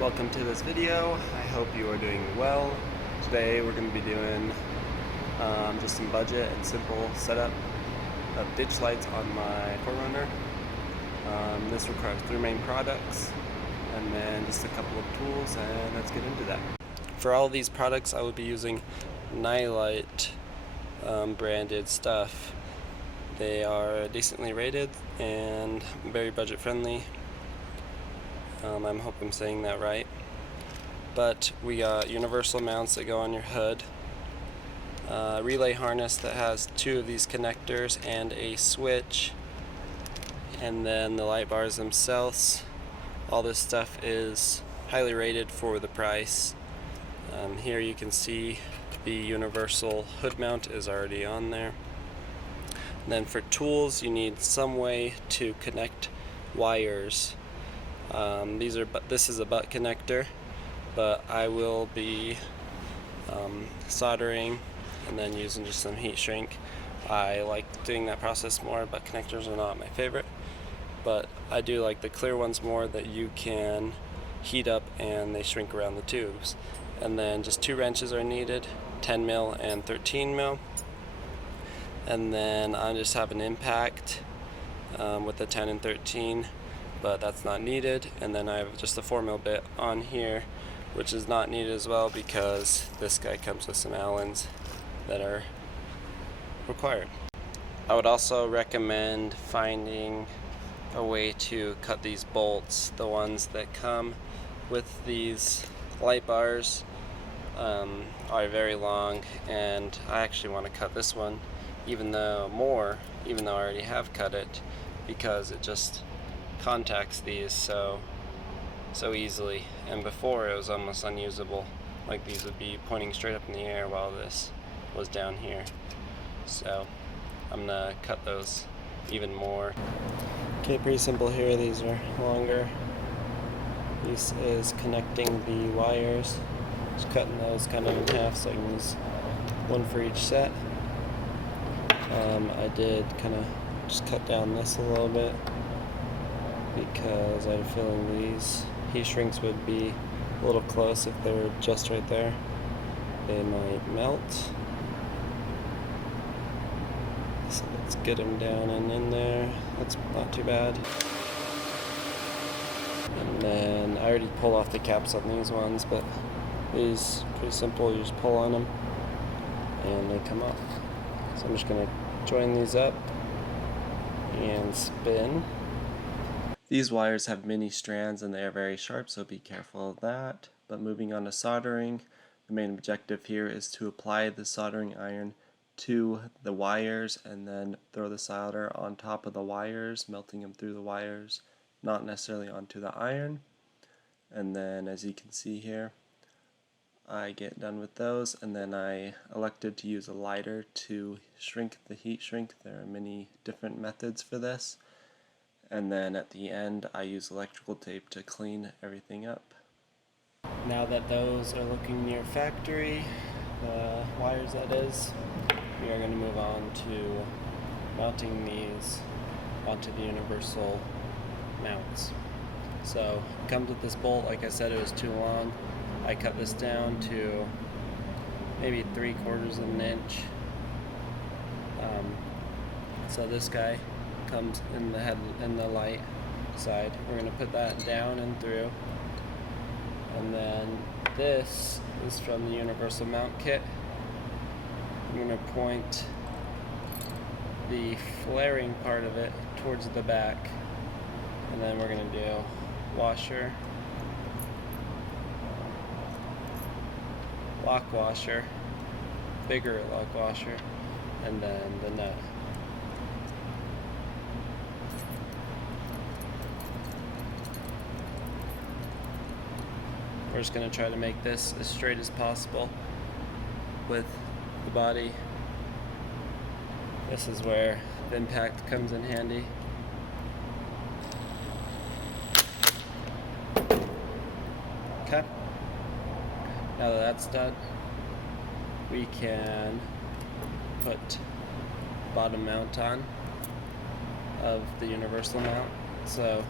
Welcome to this video. I hope you are doing well. Today we're going to be doing just some budget and simple setup of ditch lights on my 4Runner. This requires 3 main products and then just a couple of tools, and let's get into that. For all of these products I will be using Nightlight branded stuff. They are decently rated and very budget friendly. I hope I'm saying that right. But we got universal mounts that go on your hood, a relay harness that has 2 of these connectors and a switch, and then the light bars themselves. All this stuff is highly rated for the price. Here you can see the universal hood mount is already on there. And then for tools, you need some way to connect wires. This is a butt connector, but I will be soldering and then using just some heat shrink. I like doing that process more. Butt connectors are not my favorite, but I do like the clear ones more that you can heat up and they shrink around the tubes. And then just 2 wrenches are needed, 10 mil and 13 mil. And then I just have an impact with the 10 and 13, but that's not needed. And then I have just a 4 mil bit on here, which is not needed as well because this guy comes with some Allens that are required. I would also recommend finding a way to cut these bolts. The ones that come with these light bars are very long, and I actually want to cut this one even though I already have cut it, because it just contacts these so easily, and before it was almost unusable. Like these would be pointing straight up in the air while this was down here. So I'm gonna cut those even more. Okay, pretty simple here. These are longer. This is connecting the wires. Just cutting those kind of in half so I can use one for each set. I did kind of just cut down this a little bit because I had a feeling these heat shrinks would be a little close. If they were just right there, they might melt. So let's get them down and in there. That's not too bad. And then I already pulled off the caps on these ones, but these are pretty simple. You just pull on them and they come off. So I'm just going to join these up and spin. These wires have many strands and they are very sharp, so be careful of that. But moving on to soldering, the main objective here is to apply the soldering iron to the wires and then throw the solder on top of the wires, melting them through the wires, not necessarily onto the iron. And then, as you can see here, I get done with those, and then I elected to use a lighter to shrink the heat shrink. There are many different methods for this. And then at the end I use electrical tape to clean everything up. Now that those are looking near factory, the wires that is, we are going to move on to mounting these onto the universal mounts. So it comes with this bolt. Like I said, it was too long. I cut this down to maybe 3/4 of an inch. So this guy comes in the head and the light side. We're going to put that down and through. And then this is from the universal mount kit. I'm going to point the flaring part of it towards the back, and then we're going to do washer, lock washer, bigger lock washer, and then the nut. We're just going to try to make this as straight as possible with the body. This is where the impact comes in handy. Okay. Now that that's done, we can put bottom mount on of the universal mount. So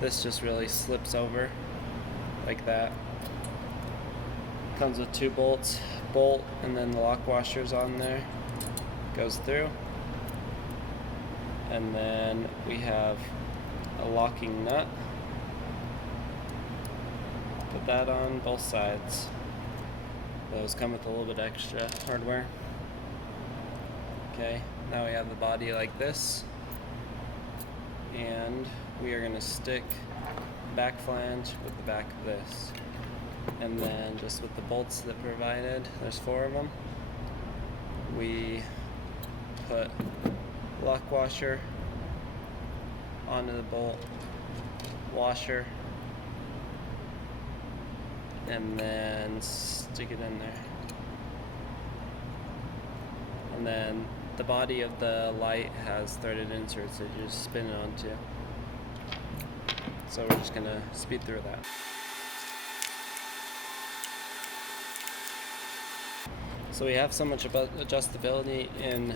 this just really slips over like that. Comes with 2 bolts, bolt, and then the lock washers on there. Goes through. And then we have a locking nut. Put that on both sides. Those come with a little bit extra hardware. Okay, now we have the body like this. And we are going to stick the back flange with the back of this. And then just with the bolts that provided, there's 4 of them, we put lock washer onto the bolt washer and then stick it in there. And then the body of the light has threaded inserts that you just spin it onto. So we're just gonna speed through that. So we have so much about adjustability in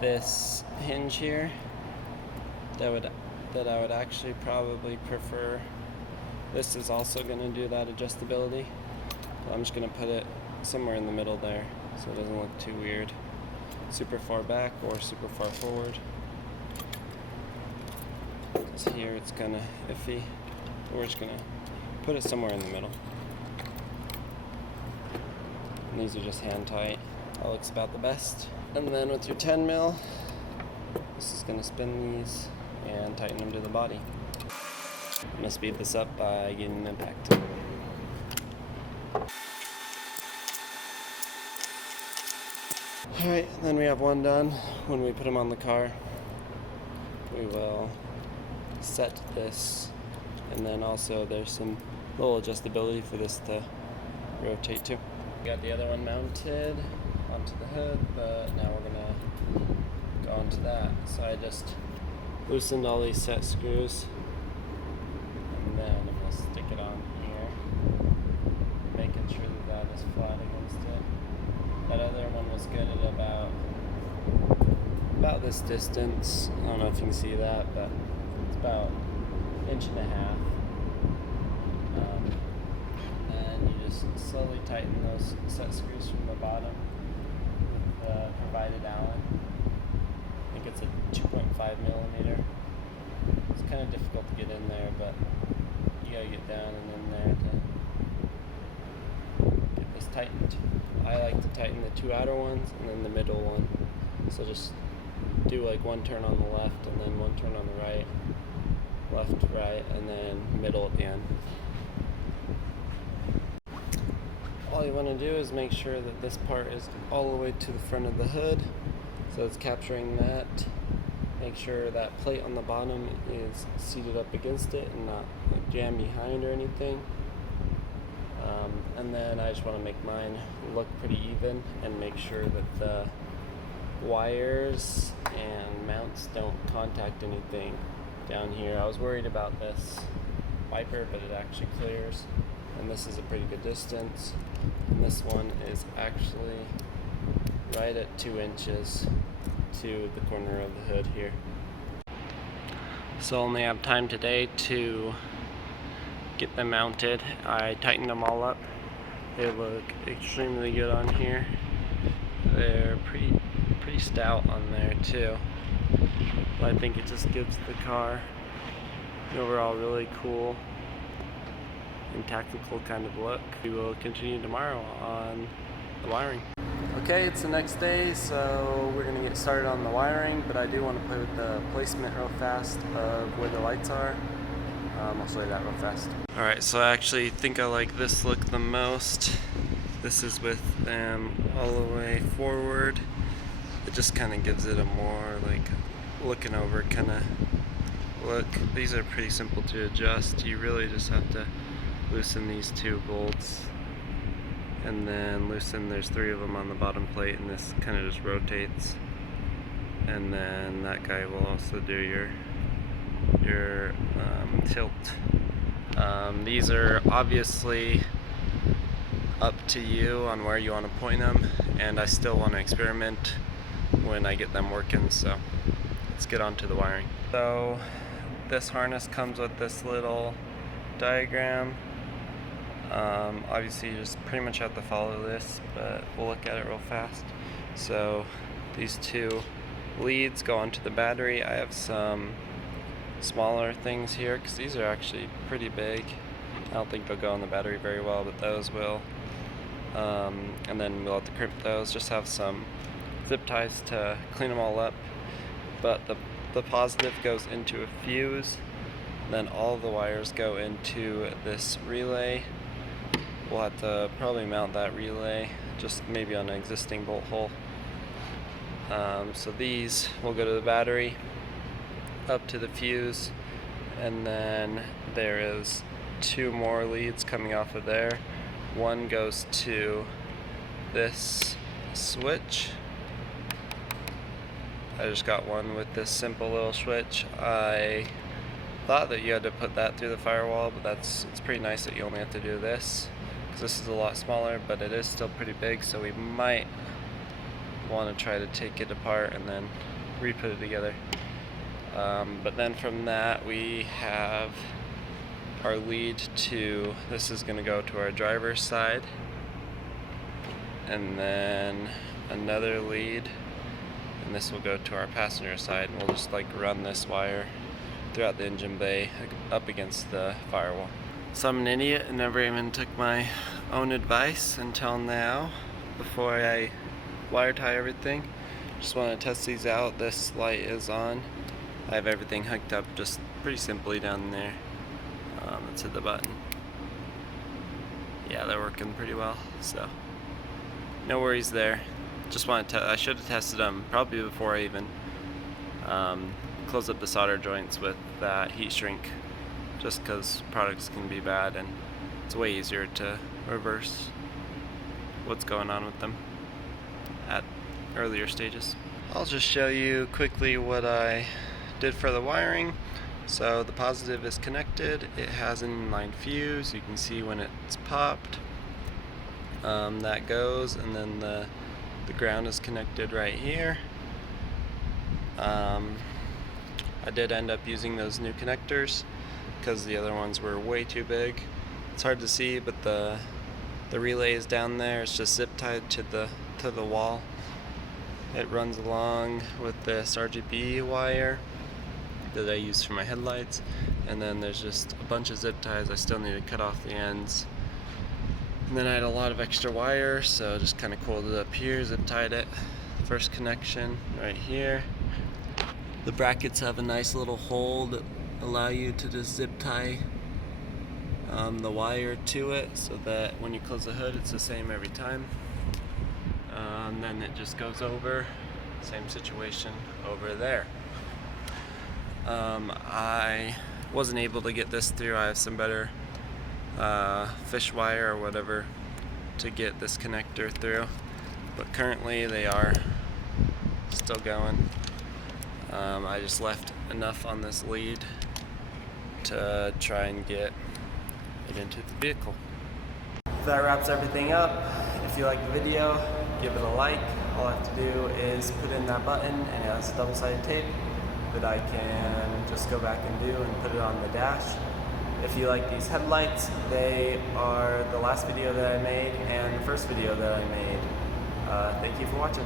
this hinge here that I would actually probably prefer. This is also going to do that adjustability. I'm just going to put it somewhere in the middle there so it doesn't look too weird. Super far back or super far forward. So here it's kind of iffy. We're just going to put it somewhere in the middle. And these are just hand tight. That looks about the best. And then with your 10 mil, this is going to spin these and tighten them to the body. I'm going to speed this up by getting them impact. Alright, then we have one done. When we put them on the car, we will set this, and then also there's some little adjustability for this to rotate too. We got the other one mounted onto the hood, but now we're gonna go onto that. So I just loosened all these set screws, and then I'm gonna stick it on here, making sure that that is flat against it. That other one was good at about this distance. I don't know if you can see that, but it's about 1.5 inches. And you just slowly tighten those set screws from the bottom with the provided Allen. I think it's a 2.5 millimeter. It's kind of difficult to get in there, but you gotta get down and in there to get this tightened. I like to tighten the 2 outer ones and then the middle one. So just do like 1 turn on the left and then 1 turn on the right, left, right, and then middle at the end. All you want to do is make sure that this part is all the way to the front of the hood, so it's capturing that. Make sure that plate on the bottom is seated up against it and not like jammed behind or anything. And then I just want to make mine look pretty even and make sure that the wires and mounts don't contact anything down here. I was worried about this wiper, but it actually clears, and this is a pretty good distance. And this one is actually right at 2 inches to the corner of the hood here. So I only have time today to get them mounted. I tightened them all up. They look extremely good on here. They're pretty stout on there too. But I think it just gives the car an overall really cool and tactical kind of look. We will continue tomorrow on the wiring. Okay, it's the next day, so we're going to get started on the wiring, but I do want to play with the placement real fast of where the lights are. I'll show you that real fast. Alright, so I actually think I like this look the most. This is with them all the way forward. It just kind of gives it a more like looking over kind of look. These are pretty simple to adjust. You really just have to loosen these 2 bolts and then loosen, there's 3 of them on the bottom plate, and this kind of just rotates, and then that guy will also do your tilt. These are obviously up to you on where you want to point them, and I still want to experiment when I get them working, so let's get on to the wiring. So this harness comes with this little diagram. Obviously you just pretty much have to follow this, but we'll look at it real fast. So these two leads go onto the battery. I have some smaller things here because these are actually pretty big. I don't think they'll go on the battery very well, but those will. And then we'll have to crimp those, just have some zip ties to clean them all up. But the positive goes into a fuse, then all the wires go into this relay. We'll have to probably mount that relay just maybe on an existing bolt hole. So these will go to the battery, up to the fuse, and then there is two more leads coming off of there. One goes to this switch. I just got one with this simple little switch. I thought that you had to put that through the firewall, but it's pretty nice that you only have to do this, because this is a lot smaller, but it is still pretty big, so we might want to try to take it apart and then re-put it together. But then from that we have our lead to, this is going to go to our driver's side, and then another lead, and this will go to our passenger side, and we'll just like run this wire throughout the engine bay up against the firewall. So I'm an idiot and never even took my own advice until now before I wire tie everything. Just want to test these out. This light is on. I have everything hooked up just pretty simply down there. Let's hit the button. Yeah, they're working pretty well, so no worries there. Just want to I should have tested them probably before I even close up the solder joints with that heat shrink, just because products can be bad and it's way easier to reverse what's going on with them at earlier stages. I'll just show you quickly what I did for the wiring. So the positive is connected, it has an inline fuse, you can see when it's popped, that goes, and then the ground is connected right here. I did end up using those new connectors because the other ones were way too big. It's hard to see, but the relay is down there. It's just zip tied to the wall. It runs along with this RGB wire that I use for my headlights, and then there's just a bunch of zip ties. I still need to cut off the ends. And then I had a lot of extra wire, so just kind of coiled it up here, zip tied it. First connection right here. The brackets have a nice little hole that allow you to just zip tie the wire to it, so that when you close the hood it's the same every time. And then it just goes over, same situation over there. I wasn't able to get this through. I have some better fish wire or whatever to get this connector through, but currently they are still going. I just left enough on this lead to try and get it into the vehicle. That wraps everything up. If you like the video, give it a like. All I have to do is put in that button, and it has double-sided tape that I can just go back and do and put it on the dash. If you like these headlights, they are the last video that I made and the first video that I made. Thank you for watching.